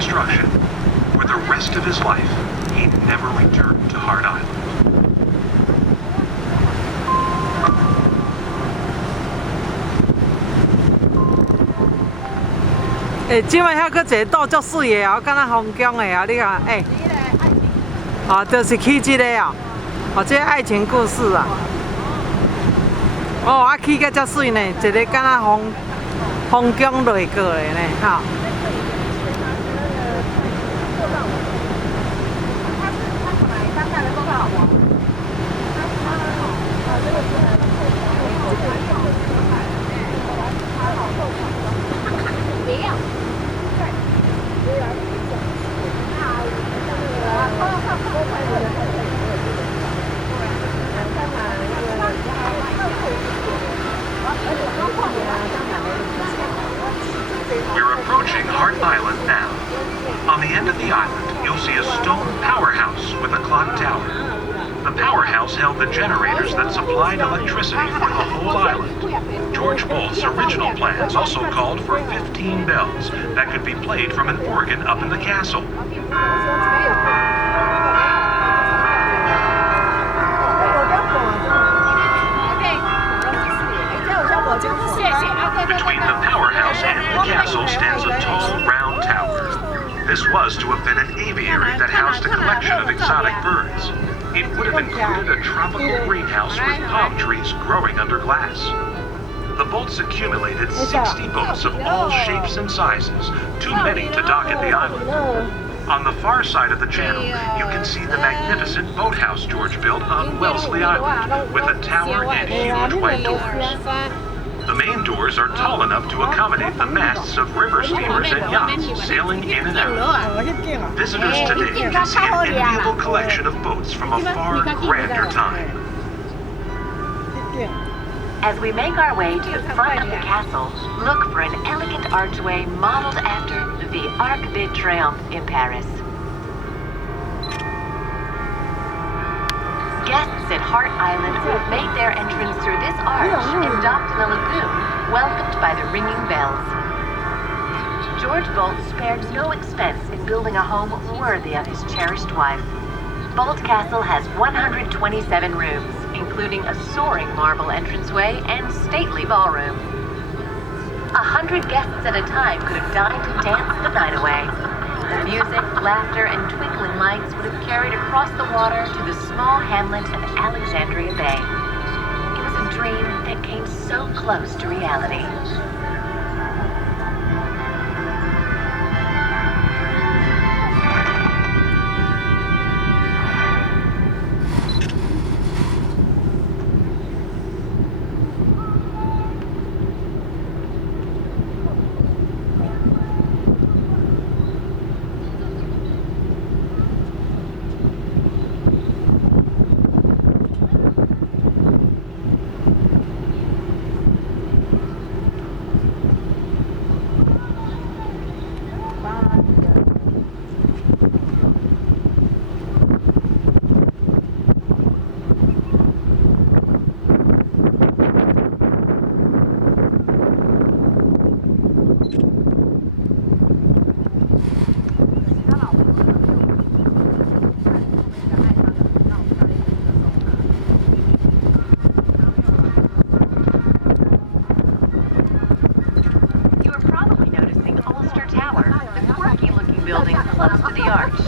construction. For the rest of his life, he'd never returned to Hart Island.欸，即摆遐搁一个岛足水的哦，敢若风景的啊，你看，欸，哦，就是去即个哦，哦，这爱情故事啊，哦，啊去个足水呢，一个敢若风景落过的呢，哈。We're approaching Hart Island now. On the end of the island, you'll see a stone powerhouse with a clock tower. The powerhouse held the generators that supplied electricity for the whole island. George Bolt's original plans also called for 15 bells that could be played from an organ up in the castle. Between the powerhouse and the castle stands a tall, round tower. This was to have been an aviary that housed a collection of exotic birds. It would have included a tropical greenhouse with palm trees growing under glass. The Bolts accumulated 60 boats of all shapes and sizes, too many to dock at the island. On the far side of the channel, you can see the magnificent boathouse George built on Wellesley Island, with a tower and huge white doors. The main doors are tall enough to accommodate the masts of river steamers and yachts sailing in and out. Visitors today can see an enviable collection of boats from a far grander time. As we make our way to the front of the castle, look for an elegant archway modeled after the Arc de Triomphe in Paris. Guests at Hart Island who have made their entrance through this arch and docked in the lagoon, welcomed by the ringing bells. George Bolt spared no expense in building a home worthy of his cherished wife. Bolt Castle has 127 rooms, including a soaring marble entranceway and stately ballroom. 100 guests at a time could have dined and danced the night away. The music, laughter, and twinkling lights would have carried across the water to the small hamlet of Alexandria Bay. It was a dream that came so close to reality. Building close to the arch.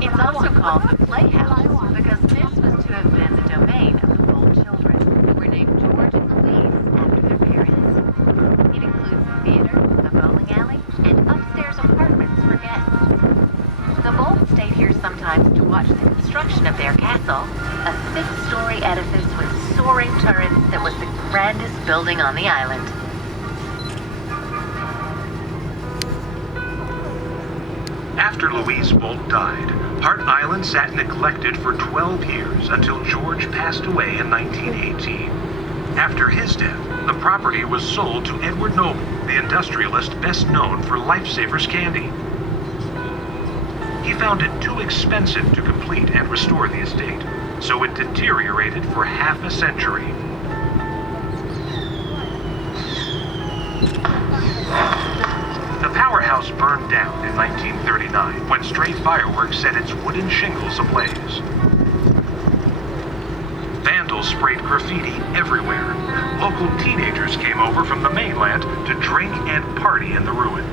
It's also called the Playhouse because this was to have been the domain of the Bolt children, who were named George and Louise after their parents. It includes a theater, a bowling alley, and upstairs apartments for guests. The Bolts stayed here sometimes to watch the construction of their castle, a 6-story edifice with soaring turrets that was the grandest building on the island. After Louise Bolt died, Hart Island sat neglected for 12 years until George passed away in 1918. After his death, the property was sold to Edward Noble, the industrialist best known for Lifesavers candy. He found it too expensive to complete and restore the estate, so it deteriorated for half a century. The powerhouse burned down in 1939 when stray fireworks set its wooden shingles ablaze. Vandals sprayed graffiti everywhere. Local teenagers came over from the mainland to drink and party in the ruin.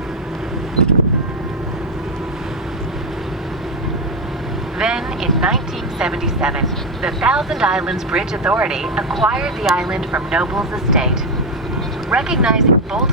Then, in 1977, the Thousand Islands Bridge Authority acquired the island from Noble's estate. Recognizing bold